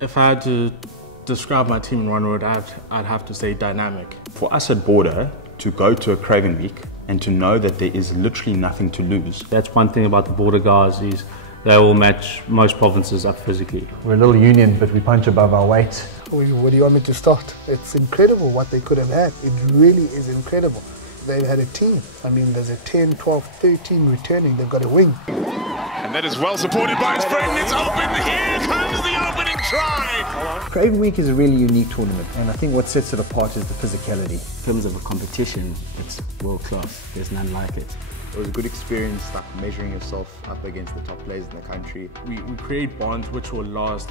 If I had to describe my team in one word, I'd have to say dynamic. For us at Border, to go to a Craven week and to know that there is literally nothing to lose. That's one thing about the Border guys is they all match most provinces up physically. We're a little union, but we punch above our weight. Where do you want me to start? It's incredible what they could have had. It really is incredible. They've had a team. I mean, there's a 10, 12, 13 returning. They've got a wing. And that is well supported by his friend. It's open. Here comes the opening try. Craven Week is a really unique tournament, and I think what sets it apart is the physicality. In terms of a competition, it's world class. There's none like it. It was a good experience, like measuring yourself up against the top players in the country. We create bonds which will last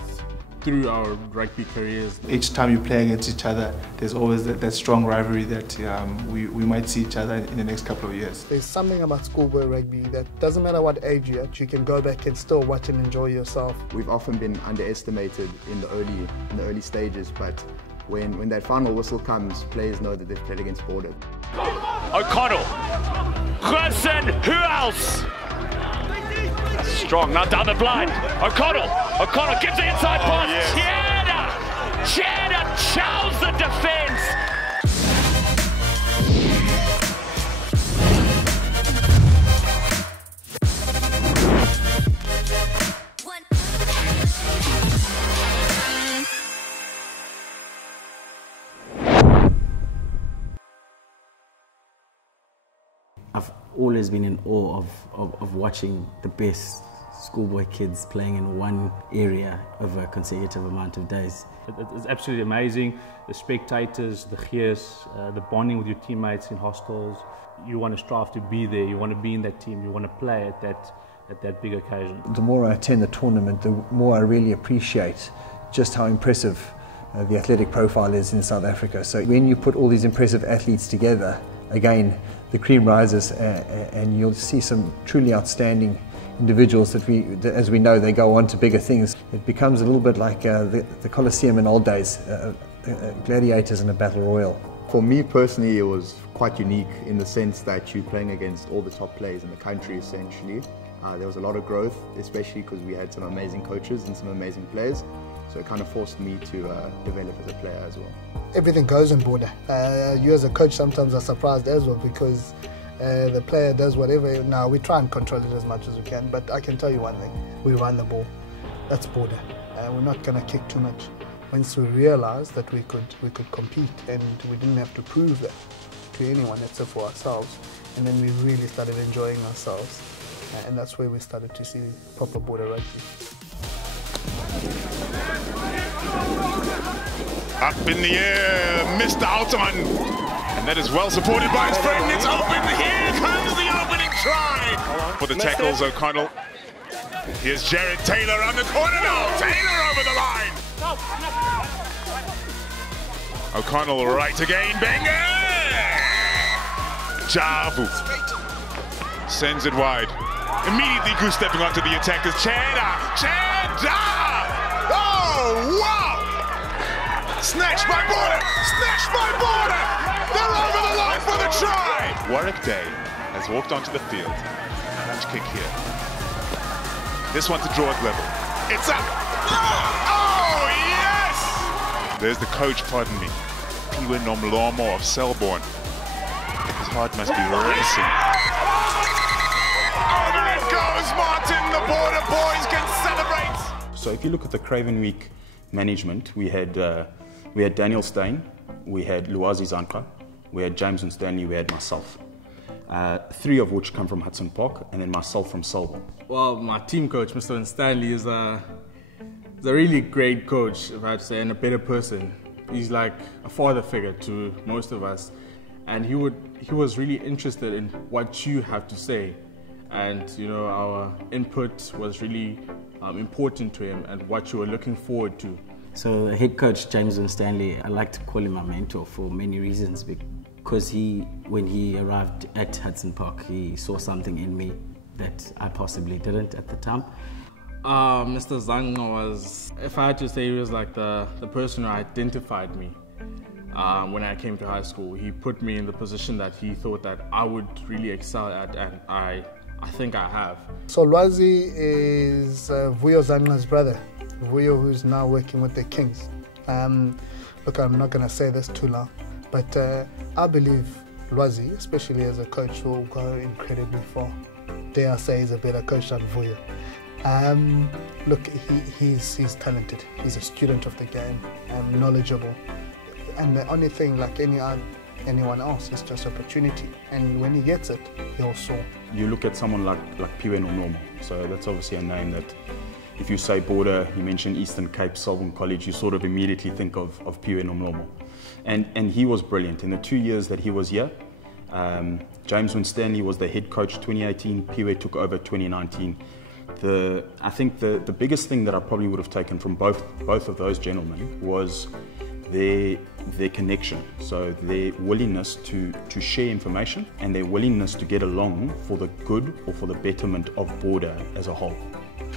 through our rugby careers. Each time you play against each other, there's always that strong rivalry that we might see each other in the next couple of years. There's something about schoolboy rugby that doesn't matter what age you're at, you can go back and still watch and enjoy yourself. We've often been underestimated in the early stages, but when that final whistle comes, players know that they've played against Border. O'Connell, Craven, who else? Strong, now down the blind. O'Connell gives the inside pass. Yes. Cheddar chows the defence. I've always been in awe of watching the best schoolboy kids playing in one area over a consecutive amount of days. It's absolutely amazing. The spectators, the gears, the bonding with your teammates in hostels. You want to strive to be there, you want to be in that team, you want to play at that big occasion. The more I attend the tournament, the more I really appreciate just how impressive the athletic profile is in South Africa. So when you put all these impressive athletes together, again, the cream rises and you'll see some truly outstanding individuals that as we know, they go on to bigger things. It becomes a little bit like the Colosseum in old days, gladiators in a battle royal. For me personally, it was quite unique in the sense that you're playing against all the top players in the country essentially. There was a lot of growth, especially because we had some amazing coaches and some amazing players. So it kind of forced me to develop as a player as well. Everything goes in Border. You as a coach sometimes are surprised as well because the player does whatever. Now we try and control it as much as we can, but I can tell you one thing, we run the ball. That's Border. We're not going to kick too much. Once we realized that we could compete and we didn't have to prove that to anyone except for ourselves, and then we really started enjoying ourselves, and that's where we started to see proper Border rugby. Up in the air, missed out on. And that is well supported by his friend. It's open. Here comes the opening try. For the tackles, O'Connell. Here's Jared Taylor on the corner. No, Taylor over the line. O'Connell right again. Banger! Javu sends it wide. Immediately goose stepping onto the attackers. Cheddar! Oh, wow! Snatched by Border! Snatched by Border! They're over the line for the try! Warwick Day has walked onto the field. Punch kick here. This one to draw it level. It's up! Oh, yes! There's the coach, pardon me. Piwe Nomlomo of Selborne. His heart must be racing. Oh, there it goes, Martin! The Border boys can celebrate! So if you look at the Craven Week management, we had Daniel Steyn, we had Luazi Zanka, we had James and Stanley, we had myself. 3 of which come from Hudson Park, and then myself from Selborne. Well, my team coach, Mr. Stanley, is a really great coach, if I had to say, and a better person. He's like a father figure to most of us, and he was really interested in what you have to say, and our input was really important to him and what you were looking forward to. So the head coach, James Stanley, I like to call him my mentor for many reasons, because when he arrived at Hudson Park, he saw something in me that I possibly didn't at the time. Mr. Zanga was, if I had to say, he was like the person who identified me when I came to high school. He put me in the position that he thought that I would really excel at, and I think I have. So Lwazi is Vuyo Zanga's brother. Vuyo, who's now working with the Kings. Look, I'm not going to say this too long, but I believe Lwazi, especially as a coach, will go incredibly far. Dare I say he's a better coach than Vuyo. Look, he's talented. He's a student of the game, knowledgeable. And the only thing, like anyone else, is just opportunity. And when he gets it, he'll soar. You look at someone like Piwe Nomlomo. So that's obviously a name that, if you say border, you mention Eastern Cape, Selborne College, you sort of immediately think of Piwe Nomlomo. And he was brilliant. In the 2 years that he was here, James Winstanley was the head coach 2018, Piwe took over 2019. I think the biggest thing that I probably would have taken from both of those gentlemen was their connection. So their willingness to share information and their willingness to get along for the good or for the betterment of border as a whole.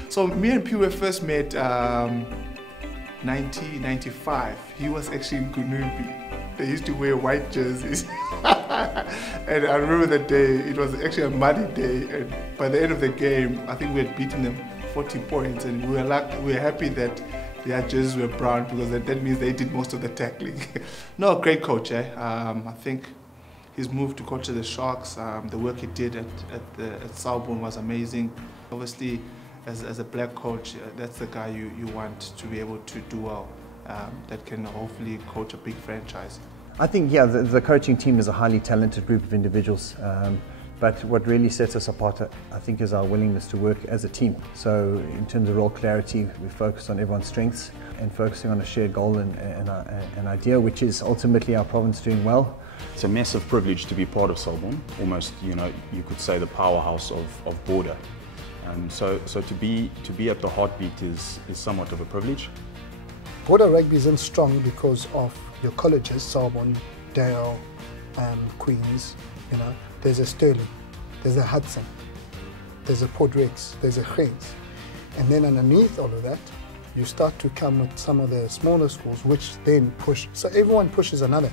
So me and Piwe first met 1995. He was actually in Kunupi. They used to wear white jerseys. And I remember that day, it was actually a muddy day, and by the end of the game, I think we had beaten them 40 points, and we were happy that their jerseys were brown, because that means they did most of the tackling. No, great coach, eh? I think his move to coach the Sharks, the work he did at Selborne was amazing. Obviously, as a black coach, that's the guy you want to be able to do well, that can hopefully coach a big franchise. I think, yeah, the coaching team is a highly talented group of individuals, but what really sets us apart, I think, is our willingness to work as a team. So in terms of role clarity, we focus on everyone's strengths and focusing on a shared goal and an idea, which is ultimately our province doing well. It's a massive privilege to be part of Selborne, almost, you could say the powerhouse of border. So to be at the heartbeat is somewhat of a privilege. Border rugby isn't strong because of your colleges, Selborne, Dale, Queens. There's a Sterling, there's a Hudson, there's a Port Rex, there's a Gens. And then underneath all of that, you start to come with some of the smaller schools, which then push. So everyone pushes another,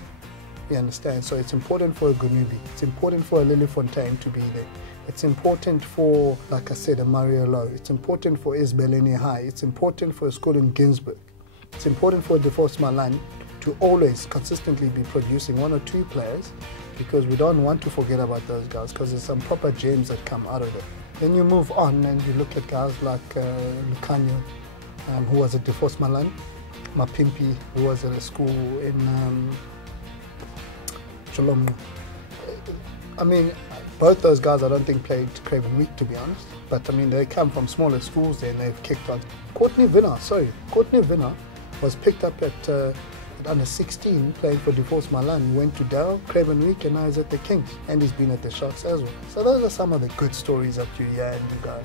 you understand? So it's important for a Gunubi, it's important for a Lillefontaine to be there. It's important for, like I said, a Mario Low. It's important for Isbeleni High. It's important for a school in Ginsburg. It's important for DeForce Malan to always consistently be producing 1 or 2 players, because we don't want to forget about those guys, because there's some proper gems that come out of it. Then you move on and you look at guys like Lucanio, who was at DeForce Malan, Mapimpi, who was at a school in Cholombo. I mean, both those guys I don't think played Craven Week, to be honest, but I mean, they come from smaller schools there and they've kicked on. Courtney Vinner was picked up at under 16 playing for DeForce Malan. He went to Dow, Craven Week, and now he's at the Kings, and he's been at the Sharks as well. So those are some of the good stories that you hear and you go,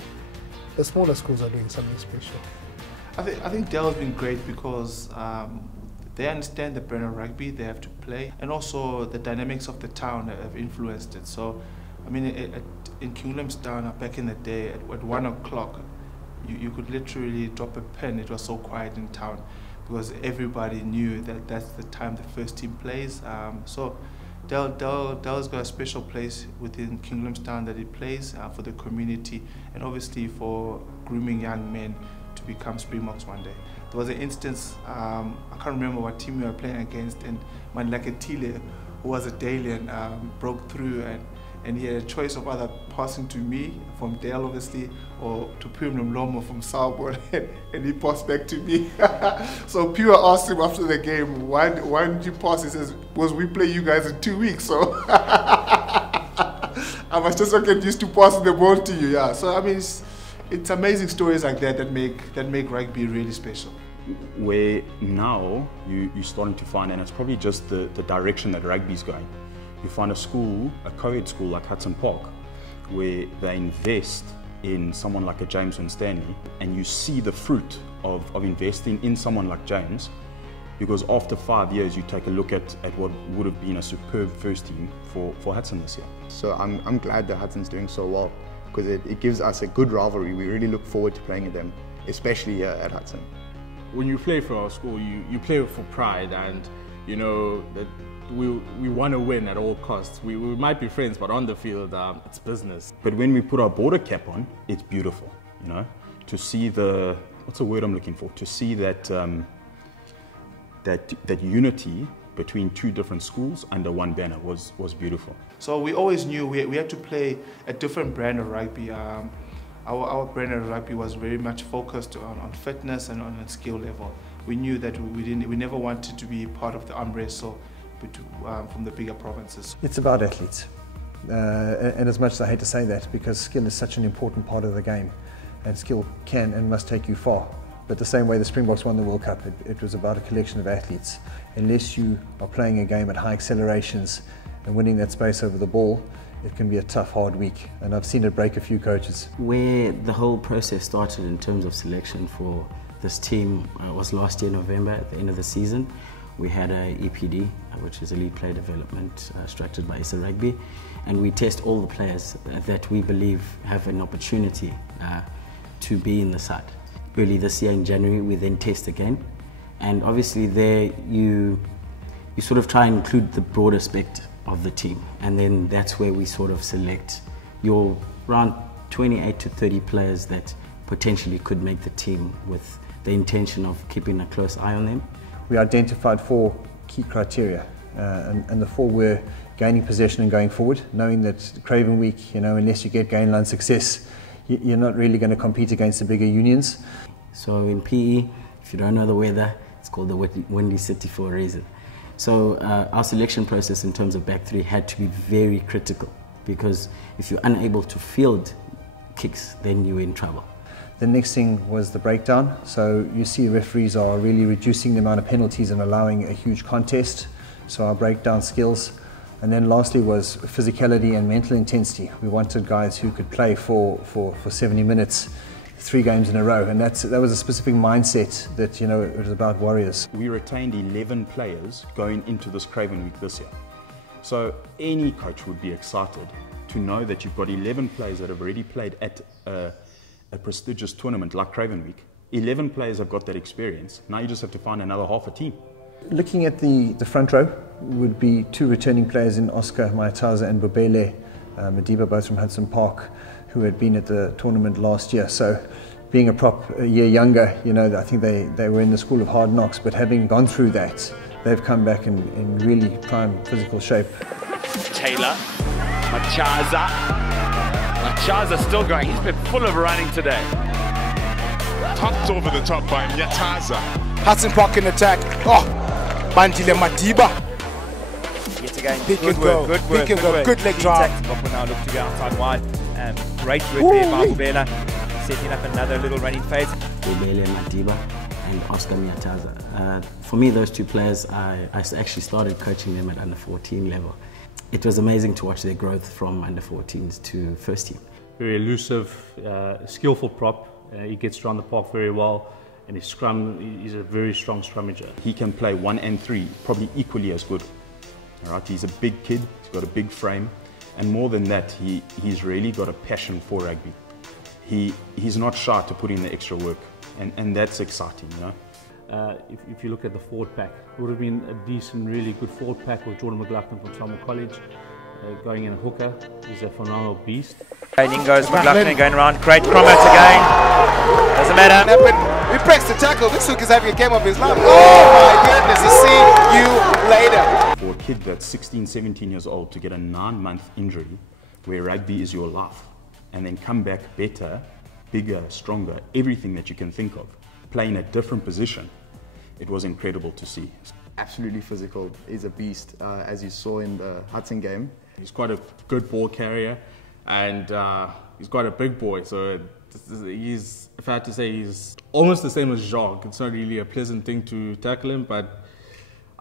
the smaller schools are doing something special. I think Dell's been great because they understand the brand of rugby they have to play, and also the dynamics of the town have influenced it. So, I mean, in King Williamstown back in the day, at 1 o'clock, you could literally drop a pen. It was so quiet in town, because everybody knew that that's the time the first team plays. So Dell's got a special place within King Williamstown that it plays for the community, and obviously for grooming young men to become Springboks one day. There was an instance, I can't remember what team we were playing against, and Manlaketile, who was a Dalian, broke through, and he had a choice of either passing to me from Dale, obviously, or to Piwe Nomlomo from Selborne, and he passed back to me. So Piwe asked him after the game, why did you pass? He says, because we play you guys in 2 weeks, so I must just get used to passing the ball to you. Yeah. So I mean, it's amazing stories like that make rugby really special. Where now you're starting to find, and it's probably just the direction that rugby's going. You find a school, a co-ed school like Hudson Park, where they invest in someone like a James Winstanley, and you see the fruit of investing in someone like James, because after 5 years you take a look at what would have been a superb first team for Hudson this year. So I'm glad that Hudson's doing so well, because it gives us a good rivalry. We really look forward to playing with them, especially here at Hudson. When you play for our school, you play for pride, and you know that we want to win at all costs. We might be friends, but on the field, it's business. But when we put our border cap on, it's beautiful, to see the what's the word I'm looking for? To see that that unity between two different schools under one banner was beautiful. So we always knew we had to play a different brand of rugby. Our brand of rugby was very much focused on fitness and on a skill level. We knew that we never wanted to be part of the arm wrestle from the bigger provinces. It's about athletes. And as much as I hate to say that, because skill is such an important part of the game, and skill can and must take you far. But the same way the Springboks won the World Cup, it was about a collection of athletes. Unless you are playing a game at high accelerations and winning that space over the ball, it can be a tough, hard week. And I've seen it break a few coaches. Where the whole process started in terms of selection for this team was last year, November, at the end of the season. We had a EPD, which is Elite Player Development, structured by SA Rugby, and we test all the players that we believe have an opportunity to be in the side. Early this year in January, we then test again, and obviously there you sort of try and include the broad aspect of the team, and then that's where we sort of select your around 28 to 30 players that potentially could make the team, with the intention of keeping a close eye on them. We identified 4 key criteria, and the 4 were gaining possession and going forward, knowing that Craven week, unless you get gain line success, you're not really going to compete against the bigger unions. So in PE, if you don't know the weather, it's called the Windy City for a reason. So our selection process in terms of back 3 had to be very critical, because if you're unable to field kicks, then you're in trouble. The next thing was the breakdown. So you see referees are really reducing the amount of penalties and allowing a huge contest. So our breakdown skills. And then lastly was physicality and mental intensity. We wanted guys who could play for 70 minutes, 3 games in a row. And that was a specific mindset that, it was about warriors. We retained 11 players going into this Craven week this year. So any coach would be excited to know that you've got 11 players that have already played at a prestigious tournament like Craven Week. 11 players have got that experience. Now you just have to find another half a team. Looking at the front row would be 2 returning players in Oscar Mayataza and Bobele Madiba, both from Hudson Park, who had been at the tournament last year. So being a year younger, I think they were in the school of hard knocks, but having gone through that, they've come back in really prime physical shape. Taylor, Machaza still going. He's been full of running today. Pumped over the top by Nyataza. Hudson Park in attack. Oh, Bandile Madiba. Yet again, Pick and go. Good leg drive. Will now look to go outside wide. Great work there by Bubela, setting up another little running phase. Bubela Madiba and Oscar Mayataza. For me, those 2 players, I actually started coaching them at under 14 level. It was amazing to watch their growth from under 14s to first team. Very elusive, skillful prop. He gets around the park very well, and his scrum, he's a very strong scrummager. He can play 1 and 3, probably equally as good. All right, he's a big kid, he's got a big frame, and more than that, he's really got a passion for rugby. He's not shy to put in the extra work, and that's exciting, If you look at the forward pack, it would have been a decent, really good forward pack with Jordan McLaughlin from Selma College. Going in a hooker, he's a phenomenal beast. And in goes McLaughlin going around. Great promote again. Doesn't matter. He breaks the tackle. This hook is having a game of his life. Oh my goodness, we'll see you later. For a kid that's 16, 17 years old to get a 9-month injury where rugby is your life, and then come back better, bigger, stronger, everything that you can think of, playing a different position, it was incredible to see. Absolutely physical. He's a beast, as you saw in the Hudson game. He's quite a good ball carrier, and he's quite a big boy, so he's, if I had to say, he's almost the same as Jacques. It's not really a pleasant thing to tackle him, but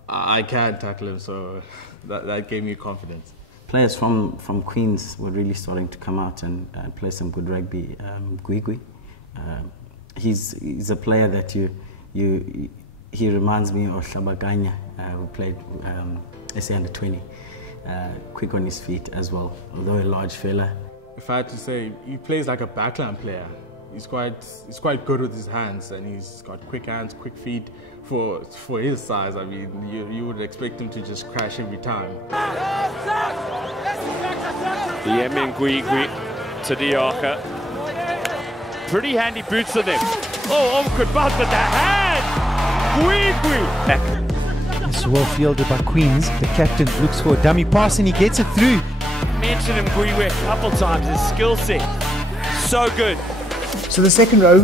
I can tackle him, so that gave me confidence. Players from Queens were really starting to come out and play some good rugby. Gui. He's a player that he reminds me of Shabaganya, who played SA Under 20. Quick on his feet as well, although a large fella. If I had to say, he plays like a backline player. He's quite good with his hands, and he's got quick hands, quick feet. For his size, I mean, you would expect him to just crash every time. The Emingwigwi to Diaka. Pretty handy boots on them. Oh, awkward bounce with the hand. Back. It's well fielded by Queens. The captain looks for a dummy pass and he gets it through. Mentioned him a couple times. His skill set, so good. So the second row,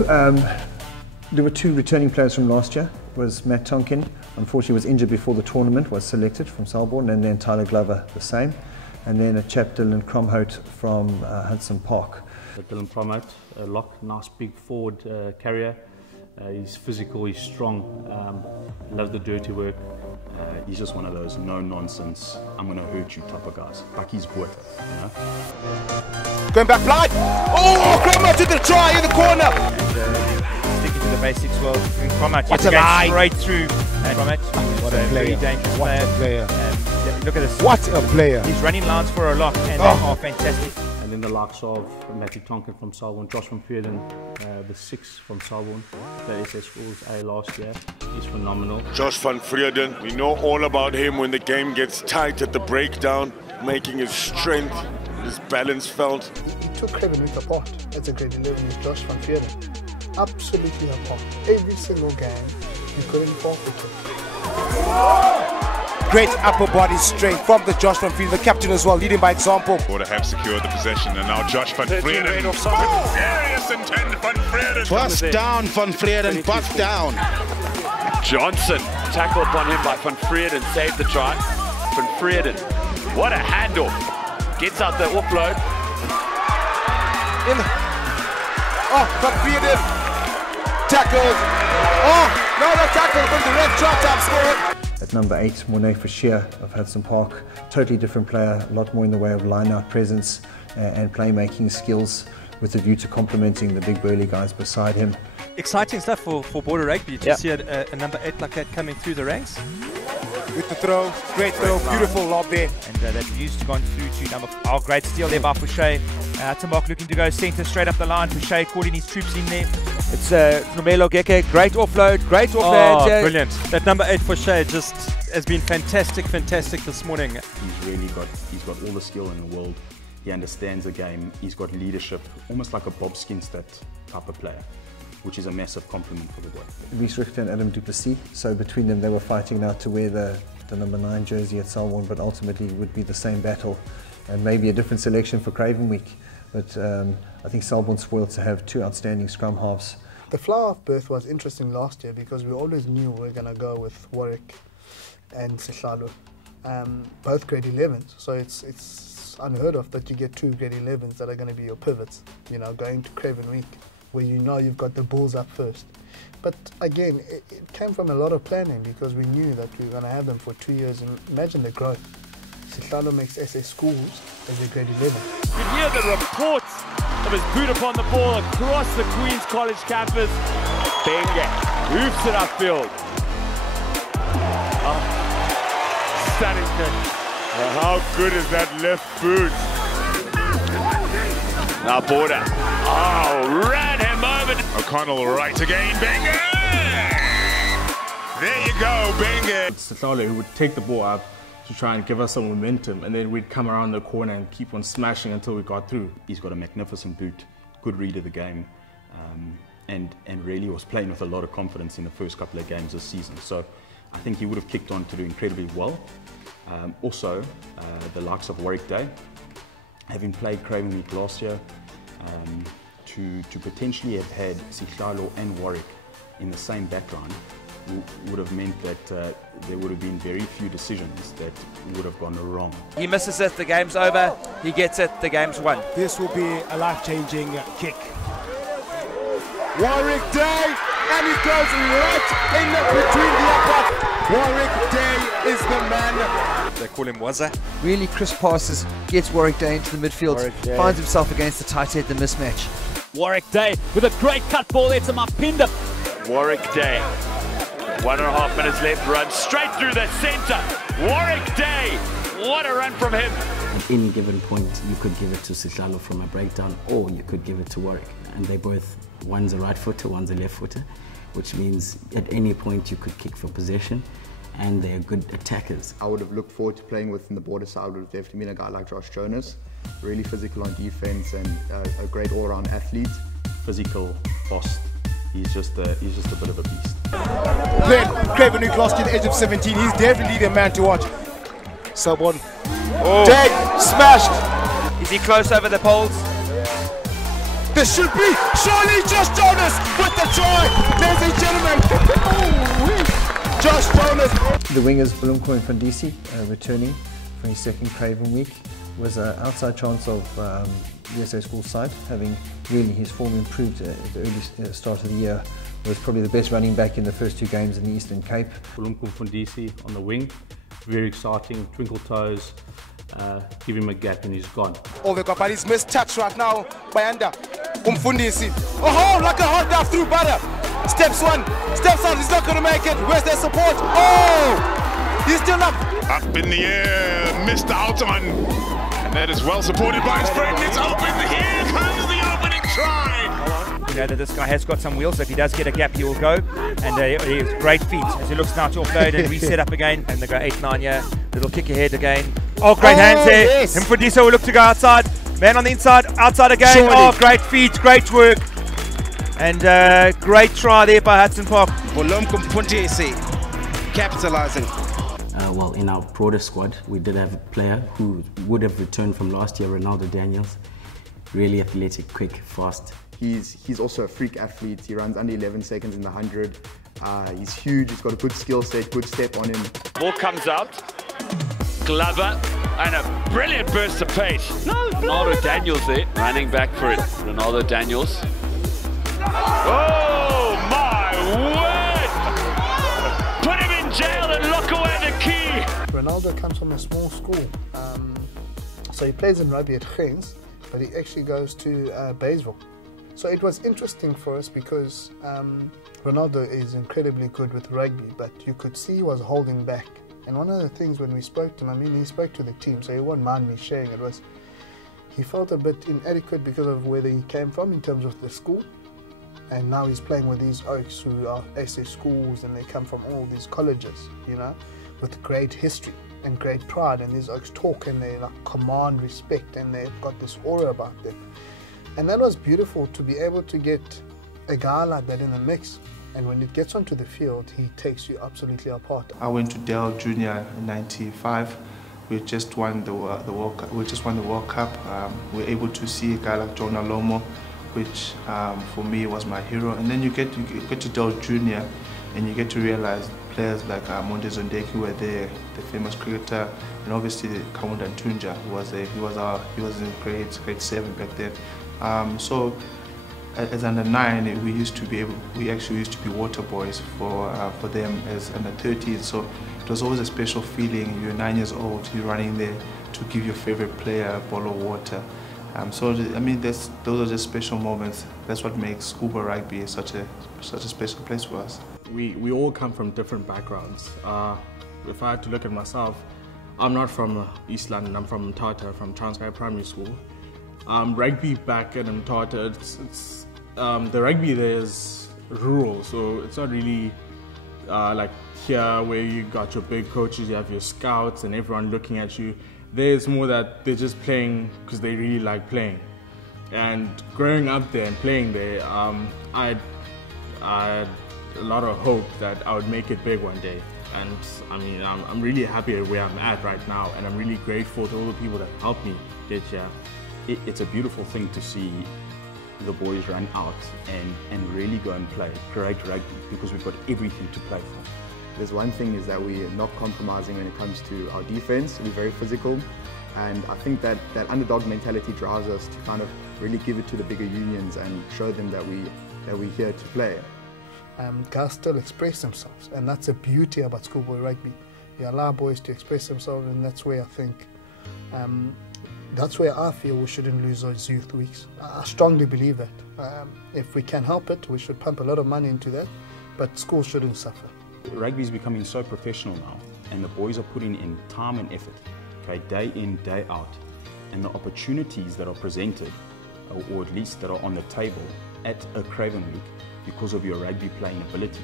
there were two returning players from last year. Was Matt Tonkin, unfortunately was injured before the tournament, was selected from Selborne, and then Tyler Glover the same. And then a chap, Dylan Cromhout from Hudson Park. Dylan Cromhout, a lock, nice big forward carrier. He's physical, he's strong, loves the dirty work. He's just one of those no-nonsense, I'm going to hurt you type of guys. Like he's good, you know? Going back blind. Oh, Cromhout to the try in the corner. And, sticking to the basics well. Cromhout What a lie. Straight through. And Cromhout, What a very player. dangerous What a player. player. Look at this. What a player. He's running lines for a lock and they are fantastic. And then the likes of Matthew Tonkin from Selborne, Josh van Vreden, the 6 from Selborne, the SS Schools A last year. He's phenomenal. Josh van Vreden, we know all about him when the game gets tight at the breakdown, making his strength, his balance felt. He took Craven Week apart as a grade 11 with Josh van Vreden. Absolutely apart. Every single game, he couldn't forfeit it. Great upper body strength from the Josh van Vreden, the captain as well, leading by example. Would have secured the possession, and now Josh van Vreden. Oh, serious intent, van Vreden. Bust down, van Vreden, bust down. Johnson, tackle upon him by van Vreden, saved the try. Van Vreden, what a handoff. Gets out the offload. Van Vreden tackled. Oh, no, the tackle from the red drop top scored. At number 8, Mornay Fashier of Hudson Park. Totally different player, a lot more in the way of line-out presence and playmaking skills with a view to complementing the big burly guys beside him. Exciting stuff for Border Rugby to see a number 8 like that coming through the ranks. With the throw, great throw, beautiful lob there. And that used to gone through to number 4. Oh, great steal there by Fouché. Tamok looking to go centre straight up the line. Fouché calling his troops in there. It's Nomelo Geke, great offload, great offload. Oh, brilliant. That number 8 for Shay just has been fantastic this morning. He's got all the skill in the world. He understands the game. He's got leadership, almost like a Bob Skinstad type of player, which is a massive compliment for the boy. Rhys Richter and Adam Duplessis, so between them they were fighting now to wear the number 9 jersey at Selborne, but ultimately it would be the same battle and maybe a different selection for Craven Week. But I think Selborne's spoiled to have 2 outstanding scrum halves. The flower of birth was interesting last year because we always knew we were going to go with Warwick and Sihlalo, both grade 11s. So it's unheard of that you get 2 grade 11s that are going to be your pivots, you know, going to Craven Week, where you know you've got the Bulls up first. But again, it came from a lot of planning because we knew that we were going to have them for 2 years, and imagine the growth. Sihlalo makes SS Schools as a grade 11. You can hear the reports of his boot upon the ball across the Queen's College campus. Benga hoofs it upfield. Oh, stunning kick. Well, how good is that left boot? Now Border. Oh, ran him over. O'Connell right again, Benga! There you go, Benga. Sihlalo, who would take the ball up to try and give us some momentum, and then we'd come around the corner and keep on smashing until we got through. He's got a magnificent boot, good read of the game, and really was playing with a lot of confidence in the first couple of games this season. So I think he would have kicked on to do incredibly well. Also, the likes of Warwick Day, having played Craven Week last year, to potentially have had Sihlalo and Warwick in the same backline would have meant that there would have been very few decisions that would have gone wrong. He misses it, the game's over. He gets it, the game's won. This will be a life-changing kick. Warwick Day, and he goes right in between the upper. Warwick Day is the man. They call him Waza. Really crisp passes, gets Warwick Day into the midfield, finds himself against the tight head, the mismatch. Warwick Day with a great cut ball there to Mapinda. Warwick Day. 1.5 minutes left, run straight through the centre. Warwick Day, what a run from him. At any given point, you could give it to Sihlalo from a breakdown, or you could give it to Warwick. And they both, one's a right footer, one's a left footer, which means at any point you could kick for possession, and they're good attackers. I would have looked forward to playing with in the border side would have definitely been a guy like Josh Jonas, really physical on defense and a great all-around athlete. Physical, fast, he's just a bit of a beast. Played Craven who lost to the age of 17. He's definitely the man to watch. Sub on. Oh. Dead, smashed. Is he close over the poles? This should be surely Josh Jonas with the try, ladies and gentlemen. Josh Jonas. The wingers Bulumko and Fundisi returning for his second Craven week was an outside chance of the SA School side, having really his form improved at the early start of the year. Was probably the best running back in the first 2 games in the Eastern Cape. Bulumko Fundisi on the wing, very exciting, twinkle toes, give him a gap and he's gone. Overgot, but he's missed touch right now by Anda. Umfundisi. Oh, like a hot dove through butter. Steps one, steps out, he's not going to make it. Where's their support? Oh, he's still up. Up in the air, Mr. Altman. And that is well supported by his friend. It's open. Here comes the opening try. We know that this guy has got some wheels, so if he does get a gap, he will go. And he has great feet as he looks now to offload and reset up again. And they go 8-9 here. Little kick ahead again. Oh, great hands there. Yes. And Mfundisi will look to go outside. Man on the inside, outside again. Surely. Oh, great feet, great work. And great try there by Hudson Park. Bulumko Mfundisi capitalizing. Well, in our broader squad, we did have a player who would have returned from last year, Ronaldo Daniels. Really athletic, quick, fast. He's also a freak athlete. He runs under 11 seconds in the 100. He's huge. He's got a good skill set, good step on him. Ball comes out. Glover and a brilliant burst of pace. Ronaldo Daniels there, running back for it. Ronaldo Daniels. Oh my word! Put him in jail and lock away the key. Ronaldo comes from a small school, so he plays in rugby at Gens, but he actually goes to Bayesville. So it was interesting for us because Ronaldo is incredibly good with rugby, but you could see he was holding back. And one of the things when we spoke to him, I mean, he spoke to the team, so he won't mind me sharing it, was he felt a bit inadequate because of where he came from in terms of the school. And now he's playing with these Oaks who are SA schools and they come from all these colleges, you know, with great history and great pride. And these Oaks talk and they like command respect and they've got this aura about them. And that was beautiful to be able to get a guy like that in the mix. And when it gets onto the field, he takes you absolutely apart. I went to Dell Junior in '95. We just won the World Cup. We just won the World Cup. We were able to see a guy like Jonah Lomo, which for me was my hero. And then you get to Dell Junior, and you get to realize players like Monde Zondeki were there, the famous cricketer, and obviously Kaunda Ntunja, who was there. He was in grade 7 back then. So as under 9, we actually used to be water boys for them as under 13. So it was always a special feeling. You're 9 years old, you're running there to give your favorite player a bottle of water. So I mean, those are just special moments. That's what makes schoolboy rugby such a special place for us. We all come from different backgrounds. If I had to look at myself, I'm not from East London. I'm from Mthatha, from Transkei Primary School. Rugby back at Mthatha, the rugby there is rural, so it's not really like here where you got your big coaches, you have your scouts and everyone looking at you. There's more that they're just playing because they really like playing. And growing up there and playing there, I had a lot of hope that I would make it big one day. And I mean, I'm really happy at where I'm at right now, and I'm really grateful to all the people that helped me get here. It's a beautiful thing to see the boys run out and really go and play great rugby, because we've got everything to play for. There's one thing is that we're not compromising when it comes to our defense. We're very physical, and I think that underdog mentality drives us to kind of really give it to the bigger unions and show them that we're here to play. Guys still express themselves, and that's the beauty about schoolboy rugby. You allow boys to express themselves, and that's where I think, that's where I feel we shouldn't lose those youth weeks. I strongly believe that. If we can help it, we should pump a lot of money into that, but schools shouldn't suffer. Rugby is becoming so professional now, and the boys are putting in time and effort, okay, day in, day out. And the opportunities that are presented, or at least that are on the table at a Craven week because of your rugby playing ability,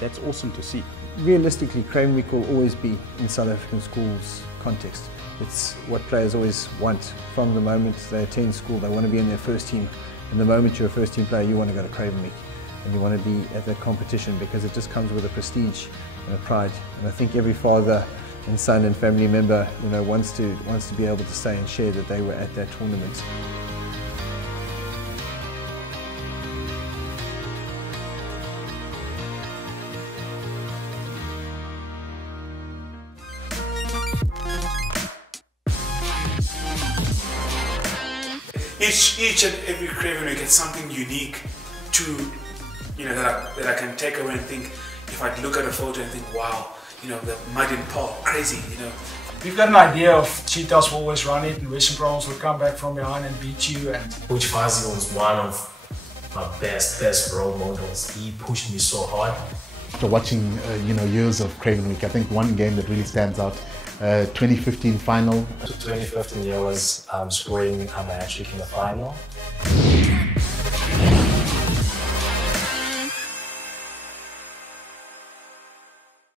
that's awesome to see. Realistically, Craven week will always be in South African schools context. It's what players always want from the moment they attend school. They want to be in their first team, and the moment you're a first team player, you want to go to Craven week. and you want to be at that competition because it just comes with a prestige and a pride. And I think every father and son and family member, you know, wants to be able to say and share that they were at that tournament. Each and every Craven week gets something unique to, you know, that I can take away and think, if I look at a photo and think, wow, you know, the mud and Paul, crazy, you know. We've got an idea of cheetahs will always run it and Western Province will come back from behind and beat you. And Coach Fazio was one of my best role models. He pushed me so hard. After watching you know, years of Craven Week, I think one game that really stands out, 2015 final. The 2015 year was scoring a hat-trick in the final.